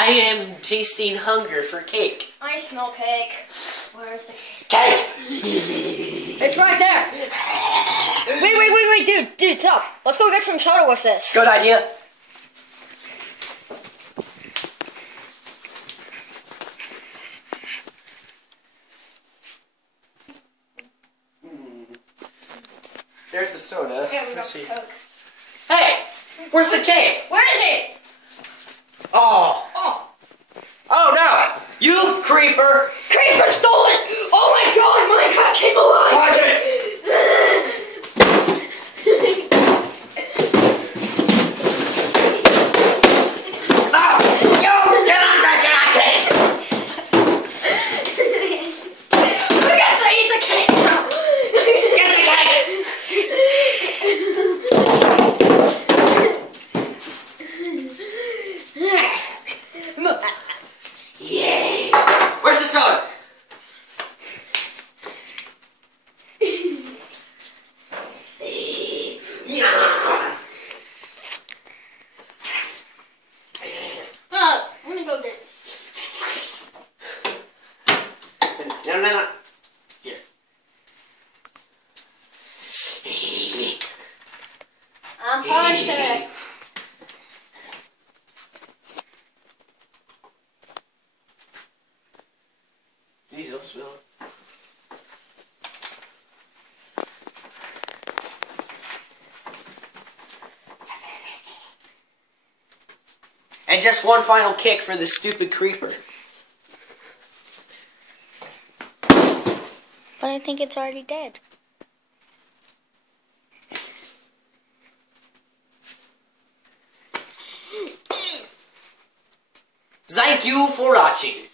I am tasting hunger for cake. I smell cake. Where's the cake? Cake! It's right there. Wait, dude, stop. Let's go get some soda with this. Good idea. There's the soda. Yeah, we got some Coke. Hey! Where's the cake? Where is it? Oh! Oh. Oh no! You creeper! Creeper stole it! Oh my god, Minecraft came alive! Watch it! Yay! Where's the soda? I'm gonna go get it. No. Here. I'm parched today. These don't smell. And just one final kick for the stupid creeper. But I think it's already dead. Thank you for watching.